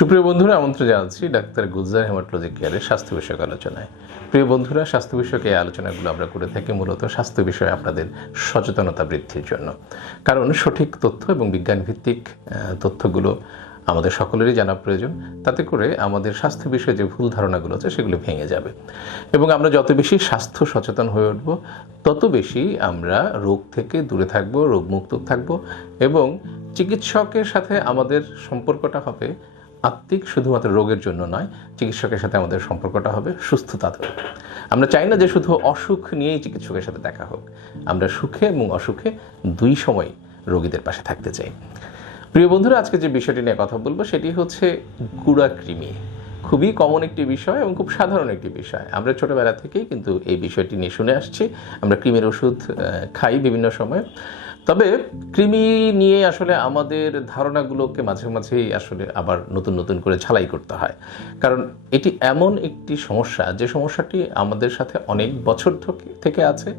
সুপ্রিয় বন্ধুরা, আমন্ত্রণ জানাচ্ছি ডাক্তার গুলজার হেমাটোলজি কেয়ারের স্বাস্থ্য বিষয়ক আলোচনায়। প্রিয় বন্ধুরা, স্বাস্থ্য বিষয়ক এই আলোচনাগুলো আমরা করে থাকি মূলত স্বাস্থ্য বিষয়ে আপনাদের সচেতনতা বৃদ্ধির জন্য। কারণ সঠিক তথ্য এবং বিজ্ঞান ভিত্তিক তথ্যগুলো আমাদের সকলেরই জানা প্রয়োজন। তাতে করে আমাদের স্বাস্থ্য বিষয়ে যে ভুল ধারণাগুলো আছে সেগুলো ভেঙে যাবে। এবং আমরা যত বেশি স্বাস্থ্য সচেতন হয়ে উঠব, তত বেশি আমরা রোগ থেকে দূরে থাকব, রোগমুক্ত থাকব এবং চিকিৎসকের সাথে আমাদের সম্পর্কটা হবে আত্মিক শুধুমাত্র রোগের জন্য নয়, চিকিৎসকের সাথে আমাদের সম্পর্কটা হবে সুস্থতা ধরে আমরা চাই না যে শুধু অসুখ নিয়েই চিকিৎসকের সাথে দেখা হোক। আমরা সুখে এবং অসুখে দুই সময় রোগীদের পাশে থাকতে চাই। প্রিয় বন্ধুরা, আজকে যে বিষয়টি নিয়ে কথা বলব সেটি হচ্ছে গুড়া কৃমি। খুবই কমন একটি বিষয় এবং খুব সাধারণ একটি বিষয়। আমরা ছোটবেলা থেকেই কিন্তু এই বিষয়টি নিয়ে শুনে আসছি। আমরা কৃমির ওষুধ খাই বিভিন্ন সময়। তবে কৃমি নিয়ে আসলে আমাদের ধারণাগুলোকে মাঝে মাঝেই আসলে আবার নতুন নতুন করে ঝালাই করতে হয়। কারণ এটি এমন একটি সমস্যা, যে সমস্যাটি আমাদের সাথে অনেক বছর থেকে- আছে,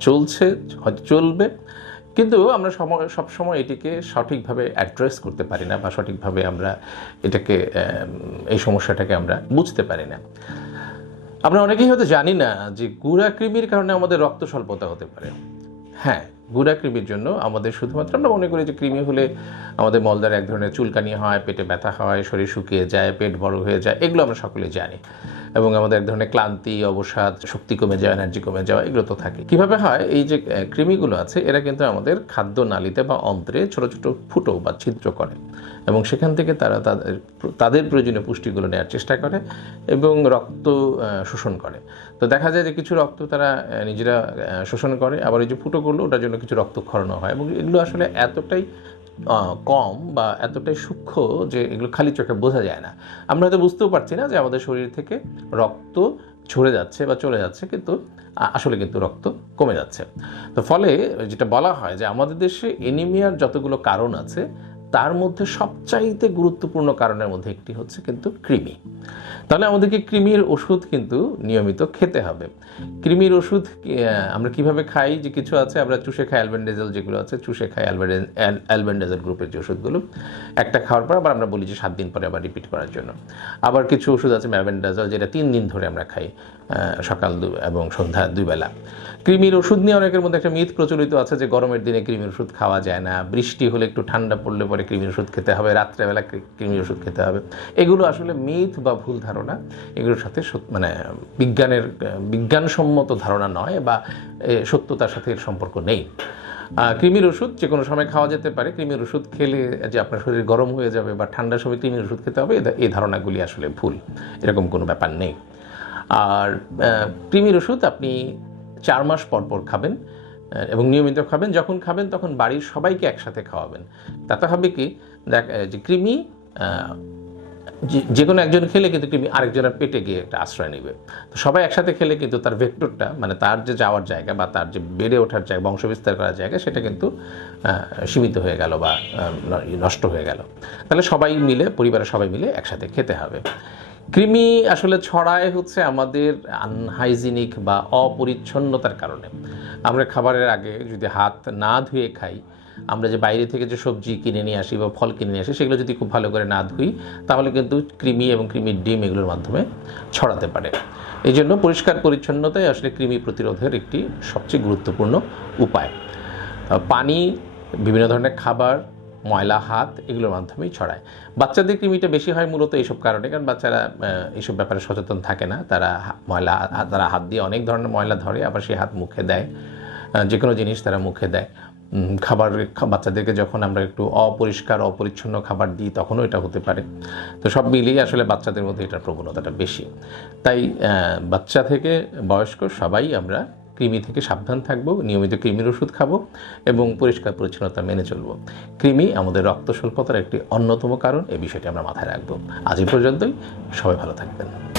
চলছে চলবে, কিন্তু আমরা সময়, সবসময় এটিকে সঠিকভাবে অ্যাড্রেস করতে পারি না বা সঠিকভাবে আমরা এটাকে এই সমস্যাটাকে আমরা বুঝতে পারি না। আমরা অনেকেই হয়তো জানি না যে গুড়া কৃমির কারণে আমাদের রক্ত স্বল্পতা হতে পারে। হ্যাঁ গুড়া কৃমির জন্য আমাদের শুধুমাত্র আমরা মনে করি যে কৃমি হলে আমাদের মলদার এক ধরনের চুলকানি হয়, পেটে ব্যথা হয়, শরীর শুকিয়ে যায়, পেট বড় হয়ে যায়, এগুলো আমরা সকলে জানি। এবং আমাদের এক ধরনের ক্লান্তি, অবসাদ, শক্তি কমে যাওয়া, এনার্জি কমে যাওয়া, এগুলো তো থাকে। কীভাবে হয়? এই যে কৃমিগুলো আছে, এরা কিন্তু আমাদের খাদ্য নালীতে বা অন্ত্রে ছোট ছোট ফুটো বা ছিদ্র করে। এবং সেখান থেকে তারা তাদের তাদের প্রয়োজনীয় পুষ্টিগুলো নেওয়ার চেষ্টা করে এবং রক্ত শোষণ করে। তো দেখা যায় যে কিছু রক্ত তারা নিজেরা শোষণ করে, আবার এই যে ফুটোগুলো, ওটার জন্য কিছু রক্তক্ষরণ হয় এবং এগুলো আসলে এতটাই কম বা এতটাই সূক্ষ্ম যে এগুলো খালি চোখে বোঝা যায় না। আমরা হয়তো বুঝতেও পারছি না যে আমাদের শরীর থেকে রক্ত ঝরে যাচ্ছে বা চলে যাচ্ছে কিন্তু আসলে কিন্তু রক্ত কমে যাচ্ছে। তো ফলে যেটা বলা হয় যে আমাদের দেশে এনিমিয়ার যতগুলো কারণ আছে তার মধ্যে সবচাইতে গুরুত্বপূর্ণ কারণের মধ্যে একটি হচ্ছে কিন্তু কৃমি। তাহলে আমাদেরকে কৃমির ওষুধ কিন্তু নিয়মিত খেতে হবে। কৃমির ওষুধ আমরা কীভাবে খাই? যে কিছু আছে, আমরা চুষে খাই, অ্যালবেন্ডেজল যেগুলো আছে, চুষে খাই অ্যালবেন্ডেজ অ্যালবেন্ডেজল গ্রুপের যে ওষুধগুলো। একটা খাওয়ার পর আবার আমরা বলি যে সাত দিন পরে আবার রিপিট করার জন্য। আবার কিছু ওষুধ আছে, ম্যাভেন্ডাজল, যেটা তিন দিন ধরে আমরা খাই সকাল দু- এবং সন্ধ্যা দুই বেলা কৃমির ওষুধ নিয়ে অনেকের মধ্যে একটা মিথ প্রচলিত আছে যে গরমের দিনে কৃমির ওষুধ খাওয়া যায় না। বৃষ্টি হলে একটু ঠান্ডা পড়লে পরে কৃমির ওষুধ খেতে হবে, রাত্রেবেলা কৃমির ওষুধ খেতে হবে। এগুলো আসলে মিথ বা ভুল ধারণা, এগুলোর সাথে মানে বিজ্ঞানের, বিজ্ঞানসম্মত ধারণা নয় বা সত্যতার সাথে এর সম্পর্ক নেই। কৃমির ওষুধ যে কোনো সময় খাওয়া যেতে পারে। কৃমির ওষুধ খেলে যে আপনার শরীর গরম হয়ে যাবে বা ঠান্ডার সময় কৃমির ওষুধ খেতে হবে এই ধারণাগুলি আসলে ভুল। এরকম কোনো ব্যাপার নেই। আর কৃমির ওষুধ আপনি চার মাস পর পর খাবেন। এবং নিয়মিত খাবেন। যখন খাবেন, তখন বাড়ির সবাইকে একসাথে খাওয়াবেন। তাতে হবে কি, দেখ যে কৃমি যে- কোনো একজন খেলে কিন্তু কৃমি আরেকজনের পেটে গিয়ে একটা আশ্রয় নেবে। তো সবাই একসাথে খেলে কিন্তু তার ভেক্টরটা মানে তার যে যাওয়ার জায়গা বা তার যে বেড়ে ওঠার জায়গা, বংশবিস্তার করার জায়গা, সেটা কিন্তু সীমিত হয়ে গেল বা নষ্ট হয়ে গেল। তাহলে সবাই মিলে, পরিবারের সবাই মিলে একসাথে খেতে হবে। কৃমি আসলে ছড়ায় হচ্ছে আমাদের আনহাইজিনিক বা অপরিচ্ছন্নতার কারণে। আমরা খাবারের আগে যদি হাত না ধুয়ে খাই, আমরা যে বাইরে থেকে যে সবজি কিনে নিয়ে আসি বা ফল কিনে নিয়ে আসি, সেগুলো যদি খুব ভালো করে না ধুই, তাহলে কিন্তু কৃমি এবং কৃমির ডিম এগুলোর মাধ্যমে ছড়াতে পারে। এই জন্য পরিষ্কার পরিচ্ছন্নতাই আসলে কৃমি প্রতিরোধের একটি সবচেয়ে গুরুত্বপূর্ণ উপায়। পানি, বিভিন্ন ধরনের খাবার ময়লা, হাত, এগুলোর মাধ্যমেই ছড়ায়। বাচ্চাদের কৃমিটা বেশি হয় মূলত এইসব কারণে? কারণ বাচ্চারা এইসব ব্যাপারে সচেতন থাকে না। তারা ময়লা তারা হাত দিয়ে অনেক ধরনের ময়লা ধরে, আবার সেই হাত মুখে দেয়। যে কোনো জিনিস তারা মুখে দেয়। খাবার বাচ্চাদেরকে যখন আমরা একটু অপরিষ্কার, অপরিচ্ছন্ন খাবার দিই, তখনও এটা হতে পারে। তো সব মিলিয়ে আসলে বাচ্চাদের মধ্যে এটার প্রবণতাটা বেশি। তাই বাচ্চা থেকে বয়স্ক সবাই আমরা কৃমি থেকে সাবধান থাকব, নিয়মিত কৃমির ওষুধ খাব এবং পরিষ্কার পরিচ্ছন্নতা মেনে চলব। কৃমি আমাদের রক্ত স্বল্পতার একটি অন্যতম কারণ, এ বিষয়টি আমরা মাথায় রাখব। আজ এই পর্যন্তই, সবাই ভালো থাকবেন।